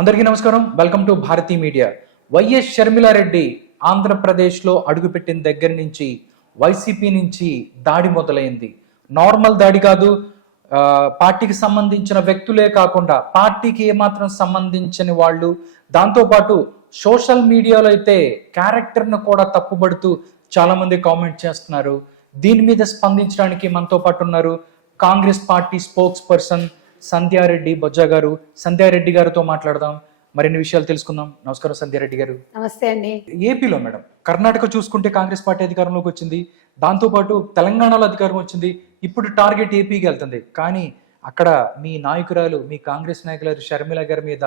అందరికీ నమస్కారం. Welcome to Bharati media. YS Sharmila Reddy ఆంధ్రప్రదేశ్లో అడుగుపెట్టిన దగ్గర నుంచి వైసీపీ నుంచి దాడి మొదలైంది. నార్మల్ దాడి కాదు, పార్టీకి సంబంధించిన వ్యక్తులే కాకుండా పార్టీకి ఏమాత్రం సంబంధించిన వాళ్ళు, దాంతోపాటు సోషల్ మీడియాలో అయితే క్యారెక్టర్ను కూడా తప్పుబడుతూ చాలా మంది కామెంట్ చేస్తున్నారు. దీని మీద స్పందించడానికి మనతో పాటు ఉన్నారు Congress party spokes person Sandhya Reddy Bojja గారు. సంధ్యారెడ్డి గారితో మాట్లాడదాం, మరిన్ని విషయాలు తెలుసుకుందాం. నమస్కారం సంధ్యారెడ్డి గారు. నమస్తే అండి. ఏపీలో మేడం, కర్ణాటక చూసుకుంటే కాంగ్రెస్ పార్టీ అధికారంలోకి వచ్చింది, దాంతోపాటు తెలంగాణలో అధికారం వచ్చింది, ఇప్పుడు టార్గెట్ ఏపీకి వెళ్తుంది. కానీ అక్కడ మీ నాయకురాలు, మీ కాంగ్రెస్ నాయకురాలు షర్మిల గారి మీద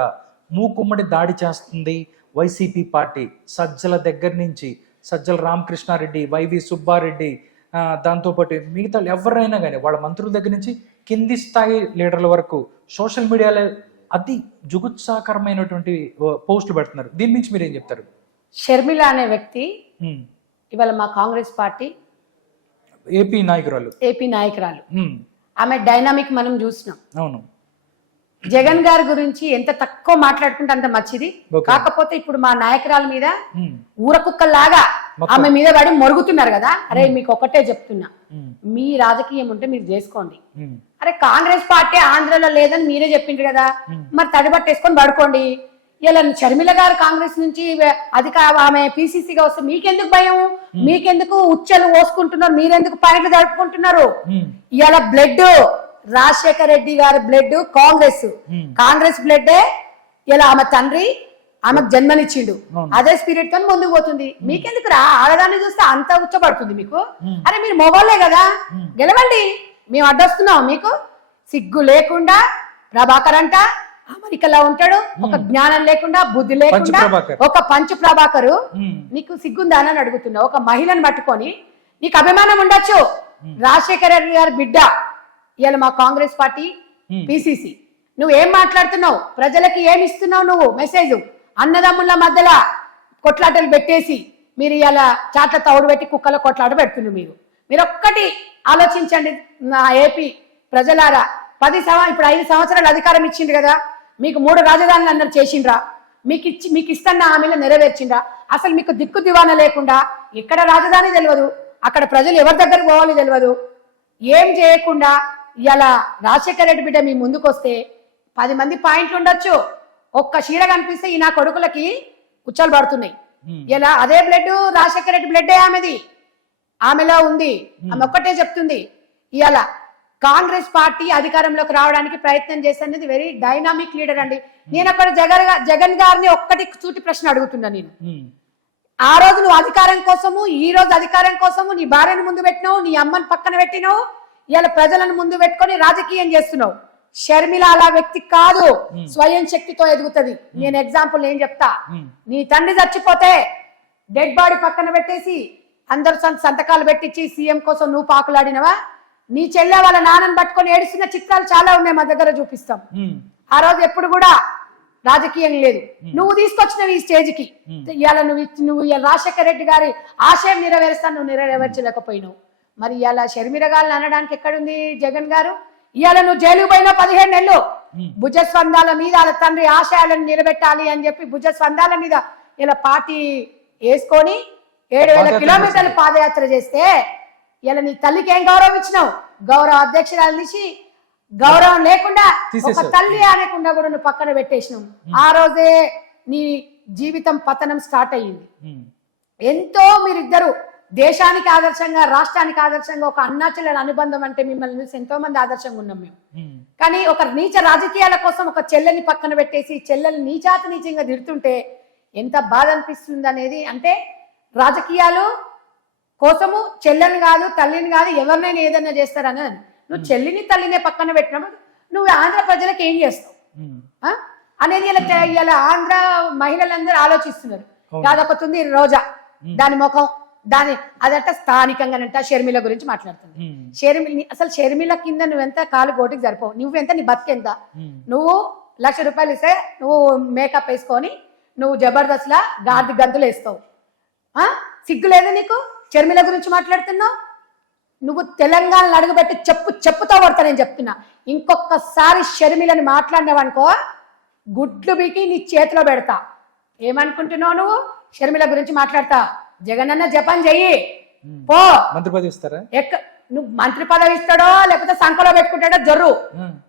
మూకుమ్మడి దాడి చేస్తుంది వైసీపీ పార్టీ. సజ్జల దగ్గర నుంచి సజ్జల రామకృష్ణారెడ్డి, వైవి సుబ్బారెడ్డి, దాంతోపాటు మిగతా ఎవరైనా కానీ వాళ్ళ మంత్రుల దగ్గర నుంచి కింది స్థాయి లీడర్ల వరకు సోషల్ మీడియాలో అతి జుగుత్సాకరమైనటువంటి పోస్టులు పెడుతున్నారు. దీని నుంచి మీరు ఏం చెప్తారు? షర్మిల అనే వ్యక్తి ఇవాళ మా కాంగ్రెస్ పార్టీ ఏపీ నాయకురాలు. ఆమె డైనామిక్ మనం చూసినాం. అవును, జగన్ గారి గురించి ఎంత తక్కువ మాట్లాడుకుంటే అంత మంచిది. కాకపోతే ఇప్పుడు మా నాయకురాల మీద ఊరకుక్కల్లాగా ఆమె మీద పడి మొరుగుతున్నారు కదా. అరే మీకు ఒకటే చెప్తున్నా, మీ రాజకీయం ఉంటే మీరు చేసుకోండి. అరే కాంగ్రెస్ పార్టీ ఆంధ్రలో లేదని మీరే చెప్పిండ్రు కదా, మరి తడిబట్టేసుకొని పడుకోండి. ఇలా షర్మిల గారు కాంగ్రెస్ నుంచి ఆమె పిసిసిగా వస్తే మీకెందుకు భయం? మీకెందుకు ఉచ్చలు పోసుకుంటున్నారు? మీరెందుకు పాయింట్లు జరుపుకుంటున్నారు? ఇలా బ్లడ్ రాజశేఖర రెడ్డి గారి బ్లడ్ కాంగ్రెస్ బ్లడ్ ఇలా ఆమె తండ్రి ఆమెకు జన్మనిచ్చిండు. అదే స్పిరిట్ తో ముందుకు పోతుంది. మీకెందుకు రా? ఆడదాన్ని చూస్తే అంత ఉచ్చపడుతుంది మీకు. అరే మీరు మొగోళ్ళే కదా, గెలవండి, మేము అడ్డొస్తున్నాం. మీకు సిగ్గు లేకుండా ప్రభాకర్ అంట అమెరికాలో ఉంటాడు, ఒక జ్ఞానం లేకుండా బుద్ధి లేకుండా ఒక పంచు ప్రభాకరు. నీకు సిగ్గుందా అని అడుగుతున్నా. ఒక మహిళను పట్టుకొని నీకు అభిమానం ఉండొచ్చు. రాజశేఖర రెడ్డి గారి బిడ్డ ఇవాళ మా కాంగ్రెస్ పార్టీ పిసిసి. నువ్వేం మాట్లాడుతున్నావు? ప్రజలకి ఏమి ఇస్తున్నావు నువ్వు మెసేజ్? అన్నదమ్ముల మధ్యలో కొట్లాటలు పెట్టేసి మీరు ఇలా చాట్ల తౌడు పెట్టి కుక్కల కొట్లాట పెడుతున్నారు. మీరు ఒక్కటి ఆలోచించండి నా ఏపీ ప్రజలారా. ఇప్పుడు 5 సంవత్సరాలు అధికారం ఇచ్చిండ్రు కదా, మీకు 3 రాజధానులు అన్నారు చేసిండ్రా? మీకు ఇస్తున్న హామీలు నెరవేర్చిండ్రా? అసలు మీకు దిక్కు దివాన లేకుండా ఇక్కడ రాజధాని తెలియదు, అక్కడ ప్రజలు ఎవరి దగ్గర పోవాలి తెలియదు, ఏం చేయకుండా ఇలా రాజశేఖర రెడ్డి బిడ్డ మీ ముందుకు వస్తే 10 మంది పాయింట్లు ఉండొచ్చు. ఒక్క చీర కనిపిస్తే ఈ నా కొడుకులకి కుచ్చలు పడుతున్నాయి. ఇలా అదే బ్లడ్ రాజశేఖర రెడ్డి బ్లడ్ ఆమెలో ఉంది. ఆమె ఒక్కటే చెప్తుంది, ఇలా కాంగ్రెస్ పార్టీ అధికారంలోకి రావడానికి ప్రయత్నం చేస్తున్నది వెరీ డైనామిక్ లీడర్ అండి. నేను అక్కడ జగన్ గారిని ఒక్కటి సూటి ప్రశ్న అడుగుతున్నా. నేను ఆ రోజు నువ్వు అధికారం కోసము, ఈ రోజు అధికారం కోసము నీ భార్యను ముందు పెట్టినావు, నీ అమ్మని పక్కన పెట్టినావు, ఇలా ప్రజలను ముందు పెట్టుకొని రాజకీయం చేస్తున్నావు. షర్మిల అలా వ్యక్తి కాదు, స్వయం శక్తితో ఎదుగుతుంది. నేను ఎగ్జాంపుల్ ఏం చెప్తా. నీ తండ్రి చచ్చిపోతే డెడ్ బాడీ పక్కన పెట్టేసి అందరు సంతకాలు పెట్టించి సీఎం కోసం నువ్వు పాకులాడినవా? నీ చెల్లె వాళ్ళ నాన్నని పట్టుకొని ఏడుస్తున్న చిత్రాలు చాలా ఉన్నాయి, మా దగ్గర చూపిస్తాం. ఆ రోజు ఎప్పుడు కూడా రాజకీయం లేదు. నువ్వు తీసుకొచ్చినవి ఈ స్టేజ్కి. ఇవాళ నువ్వు రాజశేఖర రెడ్డి గారి ఆశయం నెరవేరుస్తాను, నువ్వు నెరవేర్చలేకపోయినావు. మరి ఇవాళ షర్మిల గారిని అనడానికి ఎక్కడుంది జగన్ గారు? ఇవాళ నువ్వు జైలుకు పోయినా 15 నెలలు భుజస్వందాల మీద వాళ్ళ తండ్రి ఆశయాలను నిలబెట్టాలి అని చెప్పి భుజస్వందాల మీద ఇలా పార్టీ వేసుకొని 7,000 కిలోమీటర్లు పాదయాత్ర చేస్తే ఇలా నీ తల్లికి ఏం గౌరవం ఇచ్చినావు? గౌరవ అధ్యక్షురాలు నుంచి గౌరవం లేకుండా ఒక తల్లి అనకుండా కూడా నువ్వు పక్కన పెట్టేసినావు. ఆ రోజే నీ జీవితం పతనం స్టార్ట్ అయ్యింది. ఎంతో మీరిద్దరు దేశానికి ఆదర్శంగా, రాష్ట్రానికి ఆదర్శంగా ఒక అన్నాచెల్లెల అనుబంధం అంటే మిమ్మల్ని చూసి ఎంతో మంది ఆదర్శంగా ఉన్నాం మేము. కానీ ఒక నీచ రాజకీయాల కోసం ఒక చెల్లెని పక్కన పెట్టేసి చెల్లెలు నీచంగా తిడుతుంటే ఎంత బాధ అనిపిస్తుంది అనేది. అంటే రాజకీయాలు కోసము చెల్లెని కాదు, తల్లిని కాదు, ఎవరినైనా ఏదైనా చేస్తారని. నువ్వు చెల్లిని తల్లినే పక్కన పెట్టినప్పుడు నువ్వు ఆంధ్ర ప్రజలకు ఏం చేస్తావు అనేది ఇలా ఆంధ్ర మహిళలందరూ ఆలోచిస్తున్నారు. అదొకతుంది రోజా, దాని ముఖం దాని అదంట స్థానికంగానంట షర్మిల గురించి మాట్లాడుతుంది. అసలు షర్మిల కింద నువ్వెంత కాలు గోటికి సరిపోవు. నువ్వెంత, నీ బతికెంత? నువ్వు 1,00,000 రూపాయలు ఇస్తే నువ్వు మేకప్ వేసుకొని నువ్వు జబర్దస్త్ లా గార్ది గంతులు వేస్తావు. సిగ్గు లేదు నీకు? షర్మిల గురించి మాట్లాడుతున్నావు. నువ్వు తెలంగాణలో అడుగుపెట్టి చెప్పుతో కొడతా. నేను చెప్తున్నా, ఇంకొకసారి షర్మిలని మాట్లాడినావనుకో గుడ్లు బీకి నీ చేతిలో పెడతా. ఏమనుకుంటున్నావు నువ్వు? షర్మిల గురించి మాట్లాడతా. జగనన్న జపం చెయ్యి పో. మంత్రి పదవి ఇస్తారా? నువ్వు మంత్రి పదవి ఇస్తాడో లేకపోతే సంఖలో పెట్టుకుంటాడో జర్రు.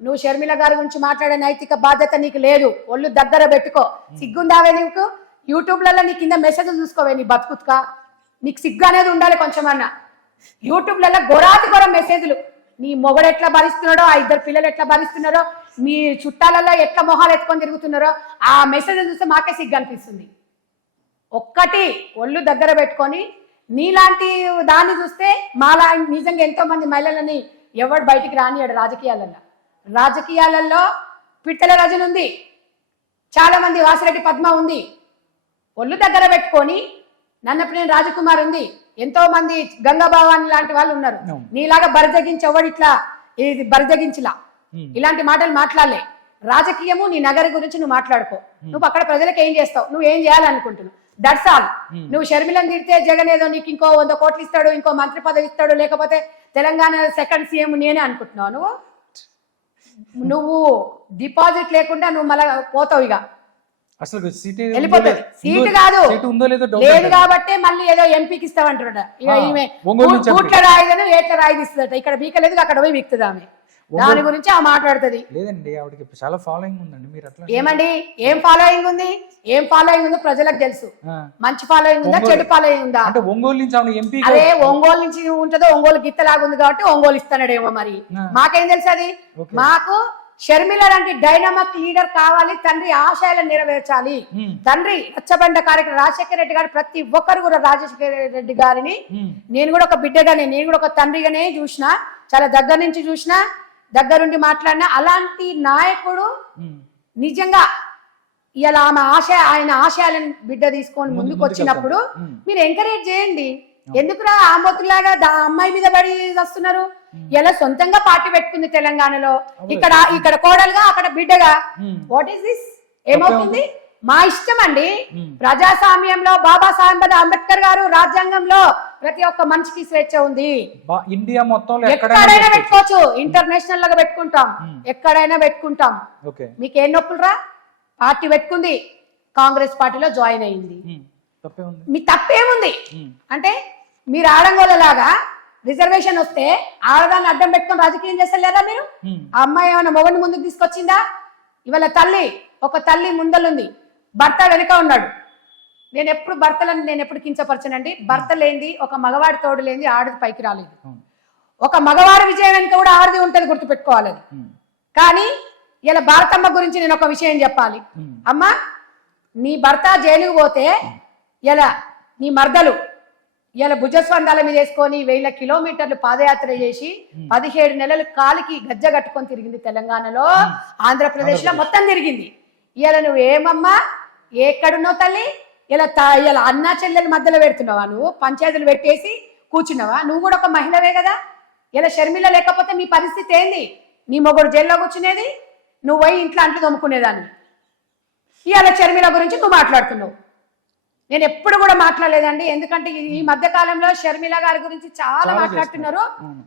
నువ్వు షర్మిల గారి గురించి మాట్లాడే నైతిక బాధ్యత నీకు లేదు. ఒళ్ళు దగ్గర పెట్టుకో. సిగ్గుందావే నీకు? యూట్యూబ్లలో నీ కింద మెసేజ్లు చూసుకోవే నీ బతుకుతుకా. నీకు సిగ్గు అనేది ఉండాలి కొంచెమన్నా. యూట్యూబ్లలో గొర మెసేజ్లు. నీ మొగడు ఎట్లా భరిస్తున్నాడో, ఆ ఇద్దరు పిల్లలు ఎట్లా భరిస్తున్నారో, మీ చుట్టాలలో ఎట్లా మొహాలు ఎత్తుకొని తిరుగుతున్నారో ఆ మెసేజ్ చూస్తే మాకే సిగ్గు అనిపిస్తుంది. ఒక్కటి ఒళ్ళు దగ్గర పెట్టుకొని నీలాంటి దాన్ని చూస్తే మాలా నిజంగా ఎంతో మంది మహిళలని ఎవడు బయటికి రానియాడు రాజకీయాలలో పిట్టల రజని ఉంది, చాలా మంది వాసిరెడ్డి పద్మ ఉంది. ఒళ్ళు దగ్గర పెట్టుకొని నన్నపనేని రాజకుమార్ ఉంది, ఎంతో మంది గంగా భవాని లాంటి వాళ్ళు ఉన్నారు. నీలాగా బరిదగించి ఎవడు ఇట్లా ఇది బరిదగించిలా ఇలాంటి మాటలు మాట్లాడలే. రాజకీయము నీ నగర గురించి నువ్వు మాట్లాడుకో. నువ్వు అక్కడ ప్రజలకు ఏం చేస్తావు, నువ్వు ఏం చేయాలనుకుంటున్నావు, దట్స్ ఆల్. నువ్వు షర్మిలను తిడితే జగన్ ఏదో నీకు ఇంకో 100 కోట్లు ఇస్తాడు, ఇంకో మంత్రి పదవి ఇస్తాడు, లేకపోతే తెలంగాణ సెకండ్ సీఎం నేనే అనుకుంటున్నావు. నువ్వు డిపాజిట్ లేకుండా నువ్వు మళ్ళా పోతావు. ఇక అసలు వెళ్ళిపోతుంది. సీటు కాదు లేదు కాబట్టి మళ్ళీ ఏదో ఎంపీకి ఇస్తావంటారట. ఇక ఈమె కూట్ల రాయిదను ఏట్ల రాయి ఇస్తుందట. ఇక్కడ బీకలేదు అక్కడ పోయి వీక్తుంది ఆమె. దాని గురించి ఆ మాట్లాడుతుంది. లేదండి, ఆవిడకి చాలా ఫాలోయింగ్ ఉందండి. మీరు అట్లా ఏమండి, ఏం ఫాలోయింగ్ ఉంది? ఏం ఫాలోయింగ్ ఉందో ప్రజలకు తెలుసు. మంచి ఫాలోయింగ్ ఉందా, చెడు ఫాలోయింగ్ ఉందా? అంటే ఒంగోలు నుంచి ఆమె ఎంపీ. అదే ఒంగోలు నుంచి ఉంటుందో, ఒంగోలు గిత్తలాగా ఉంది కాబట్టి ఒంగోలు ఇస్తాడేమో. మరి మాకేం తెలుసు అది? మాకు షర్మిల లాంటి డైనమిక్ లీడర్ కావాలి. తండ్రి ఆశయాలను నెరవేర్చాలి. తండ్రి రచ్చబండ కార్యక్రమం రాజశేఖర రెడ్డి గారు ప్రతి ఒక్కరు కూడా రాజశేఖర రెడ్డి గారిని నేను కూడా ఒక బిడ్డగానే, నేను కూడా ఒక తండ్రిగానే చూసిన, చాలా దగ్గర నుంచి చూసిన, దగ్గరుండి మాట్లాడిన. అలాంటి నాయకుడు నిజంగా ఇలా ఆయన ఆశయాలను బిడ్డ తీసుకొని ముందుకు వచ్చినప్పుడు మీరు ఎంకరేజ్ చేయండి. ఎందుకురా ఆమోతులాగా అమ్మాయి మీద పడి వస్తున్నారు? ఇలా సొంతంగా పార్టీ పెట్టుకుంది తెలంగాణలో, ఇక్కడ కోడలుగా అక్కడ బిడ్డగా. What is this? ఏమవుతుంది? మా ఇష్టం అండి. ప్రజాస్వామ్యంలో బాబాసాహెబ్ అంబేద్కర్ గారు రాజ్యాంగంలో ప్రతి ఒక్క మనిషికి స్వేచ్ఛ ఉంది. ఇండియా మొత్తం ఎక్కడైనా పెట్టుకోవచ్చు. ఇంటర్నేషనల్ లాగా పెట్టుకుంటాం, ఎక్కడైనా పెట్టుకుంటాం. మీకేం నొప్పులురా? పార్టీ పెట్టుకుంది, కాంగ్రెస్ పార్టీలో జాయిన్ అయింది. మీ తప్పేముంది? అంటే మీరు ఆడంగోలలాగా రిజర్వేషన్ వస్తే ఆడదాన్ని అడ్డం పెట్టుకొని రాజకీయం చేస్తలేరా మీరు? ఆ అమ్మాయి ఏమైనా మొగని ముందుకు తీసుకొచ్చిందా? ఇవాళ ఒక తల్లి ముందలుంది, భర్త వెనుక ఉన్నాడు. నేను ఎప్పుడు కించపరచనండి. భర్త లేనిది, ఒక మగవాడి తోడు లేనిది ఆడది పైకి రాలేదు. ఒక మగవాడి విజయం వెనుక కూడా ఆడది ఉంటుంది, గుర్తుపెట్టుకోవాలి. కానీ ఇలా భారతమ్మ గురించి నేను ఒక విషయం చెప్పాలి. అమ్మ, నీ భర్త జైలుకు పోతే ఇలా నీ మర్దలు ఇలా భుజస్వందాల మీద వేసుకొని 1000 కిలోమీటర్లు పాదయాత్ర చేసి 17 నెలలు కాలికి గజ్జ కట్టుకొని తిరిగింది. తెలంగాణలో, ఆంధ్రప్రదేశ్ లో మొత్తం తిరిగింది. ఇలా నువ్వు ఏమమ్మా, ఎక్కడున్నావు తల్లి? ఇలా అన్నా చెల్లెల మధ్యలో పెడుతున్నావా? నువ్వు పంచాయతీలు పెట్టేసి కూర్చున్నావా? నువ్వు కూడా ఒక మహిళవే కదా. ఇలా షర్మిల లేకపోతే మీ పరిస్థితి ఏంది? నీ మొగుడు జైల్లో కూర్చునేది, నువ్వు పోయి ఇంట్లో అంట్లు తోముకునేదాన్ని. ఇలా షర్మిల గురించి నువ్వు మాట్లాడుతున్నావు. నేను ఎప్పుడు కూడా మాట్లాడలేదండి. ఎందుకంటే ఈ మధ్య కాలంలో షర్మిల గారి గురించి చాలా మాట్లాడుతున్నారు.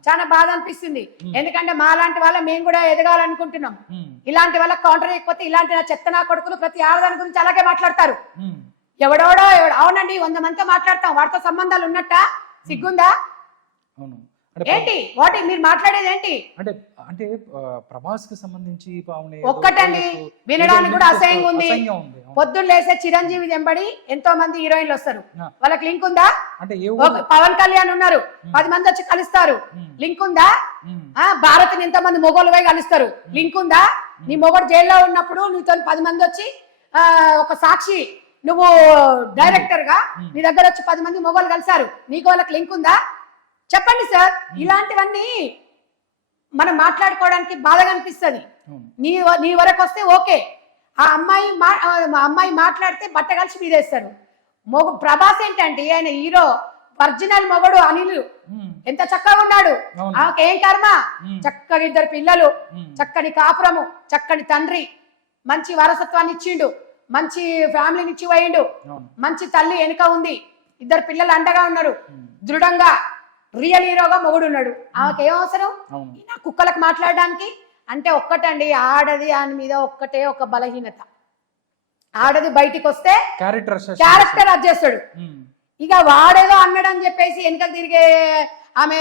చాలా బాధ అనిపిస్తుంది. ఎందుకంటే మాలాంటి వాళ్ళ మేము కూడా ఎదగాలనుకుంటున్నాం. ఇలాంటి వాళ్ళ కౌంటర్ అయిపోతే ఇలాంటి చెత్త నా కొడుకులు ప్రతి ఆడదాని గురించి అలాగే మాట్లాడతారు. ఎవడోడో అవునండి, 100 మందితో మాట్లాడతాం. వాటితో సంబంధాలు ఉన్నట్ట? సిగ్గుందా? ఏంటి వాటి మీరు మాట్లాడేది ఏంటి? అంటే ప్రభాస్ కి సంబంధించి ఒక్కటండి, వినడానికి కూడా అసహ్యంగా ఉంది. పొద్దున్న లేసే చిరంజీవి వెంబడి ఎంతో మంది హీరోయిన్లు వస్తారు. వాళ్ళకి లింక్ ఉందా? పవన్ కళ్యాణ్ ఉన్నారు, 10 మంది వచ్చి కలుస్తారు. లింక్ ఉందా? భారత్ని ఎంతో మంది మొగోళ్ళు పోయి కలుస్తారు. లింక్ ఉందా? నీ మొగడు జైల్లో ఉన్నప్పుడు నీతో 10 మంది వచ్చి ఒక సాక్షి, నువ్వు డైరెక్టర్ గా నీ దగ్గర వచ్చి 10 మంది మొగోళ్ళు కలిసారు. నీకు వాళ్ళకి లింక్ ఉందా? చెప్పండి సార్. ఇలాంటివన్నీ మనం మాట్లాడుకోవడానికి బాధగా అనిపిస్తుంది. నీ వరకు వస్తే ఓకే. ఆ అమ్మాయి మాట్లాడితే బట్ట కలిసి మీదేస్తారు. ప్రభాస్ ఏంటంటే ఆయన హీరో, ఒరిజినల్ మొగడు అనిల్ ఎంత చక్కగా ఉన్నాడు. ఆమెకేం కర్మ? చక్కగా 2 పిల్లలు, చక్కని కాపురము, చక్కని తండ్రి, మంచి వారసత్వాన్ని ఇచ్చిండు, మంచి ఫ్యామిలీని ఇచ్చి పోయిండు, మంచి తల్లి వెనుక ఉంది, 2 పిల్లలు అండగా ఉన్నారు, దృఢంగా రియల్ హీరోగా మొగుడు ఉన్నాడు. ఆమెకేం అవసరం కుక్కలకు మాట్లాడడానికి? అంటే ఒక్కటండి, ఆడది దాని మీద ఒక్కటే ఒక బలహీనత. ఆడది బయటికి వస్తే క్యారెక్టర్ క్యారెక్టర్ అది చేస్తాడు. ఇక వాడేదో అన్నాడని చెప్పేసి వెనకకు తిరిగే ఆమె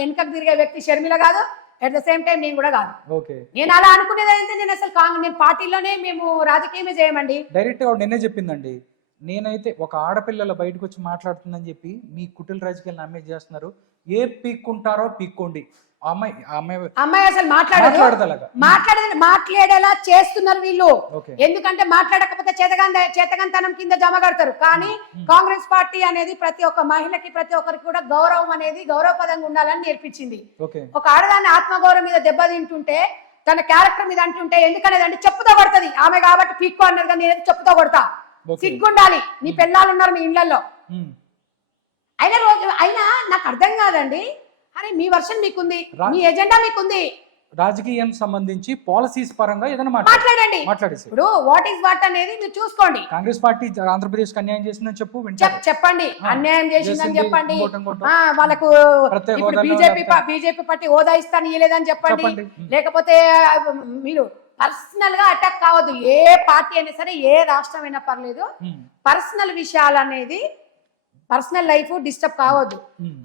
వెనకకు తిరిగే వ్యక్తి షర్మిల కాదు, అట్ ద సేమ్ టైం నేను కూడా కాదు. ఓకే, నేను అలా అనుకునేది అయితే నేను అసలు నేను పార్టీలోనే మేము రాజకీయమే చేయమండి. డైరెక్ట్ గా నిన్నే చెప్పిందండి, నేనైతే ఒక ఆడపిల్లల బయటకు వచ్చి మాట్లాడుతుందని చెప్పి మీ కుటిల రాజకీయాలను అమ్మాయి చేస్తున్నారు, ఏ పీక్కుంటారో పీక్కోండి. అమ్మాయి అసలు మాట్లాడేలా చేస్తున్నారు వీళ్ళు. ఎందుకంటే మాట్లాడకపోతే చేతకంతనం కింద జమ కడతారు. కానీ కాంగ్రెస్ పార్టీ అనేది ప్రతి ఒక్క మహిళకి ప్రతి ఒక్కరికి కూడా గౌరవం అనేది గౌరవపదంగా ఉండాలని నేర్పించింది. ఒక ఆడదాన్ని ఆత్మగౌరవం మీద దెబ్బతింటుంటే తన క్యారెక్టర్ మీద అంటుంటే ఎందుకనేది అంటే చెప్పుతో కొడుతుంది ఆమె కాబట్టి పీక్కో అన్నది, కానీ నేనైతే చెప్పుతో కొడతా. సిగ్గుండాలి, నీ పెళ్ళాలు ఉన్నారు మీ ఇళ్లలో. అయినా నాకు అర్థం కాదండి, అరే మీ వర్షన్ మీకుంది, మీ ఎజెండా మీకుంది, రాజకీయం సంబంధించి పాలసీస్ పరంగా ఏదైనా మాట్లాడండి. ఇప్పుడు వాట్ ఈస్ వాట్ అనేది మీరు చూసుకోండి. కాంగ్రెస్ పార్టీ ఆంధ్రప్రదేశ్ కి అన్యాయం చేసిందని చెప్పండి, అన్యాయం చేసిందని చెప్పండి. వాళ్ళకు బీజేపీ పార్టీ హోదా ఇస్తాను ఇవ్వలేదని చెప్పండి. లేకపోతే మీరు పర్సనల్ గా అటాక్ కావద్దు. ఏ పార్టీ అయినా సరే, ఏ రాష్ట్రం అయినా పర్లేదు, పర్సనల్ విషయాలు అనేది పర్సనల్ లైఫ్ డిస్టర్బ్ కావద్దు.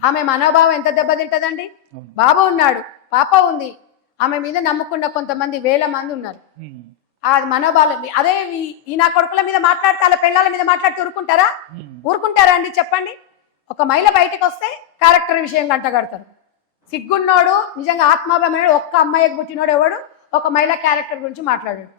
ఆమె మనోభావం ఎంత దెబ్బతింటదండి. బాబు ఉన్నాడు, పాప ఉంది, ఆమె మీద నమ్ముకున్న కొంతమంది వేల మంది ఉన్నారు. ఆ మనోభావం అదే ఈ నా కొడుకుల మీద మాట్లాడితే వాళ్ళ పిల్లల మీద మాట్లాడితే ఊరుకుంటారా అండి చెప్పండి. ఒక మహిళ బయటకు వస్తే క్యారెక్టర్ విషయం గంటగడతారు. సిగ్గున్నోడు, నిజంగా ఆత్మాభిమానుడు, ఒక్క అమ్మాయికి పుట్టినోడు ఎవడు ఒక మహిళా క్యారెక్టర్ గురించి మాట్లాడాడు.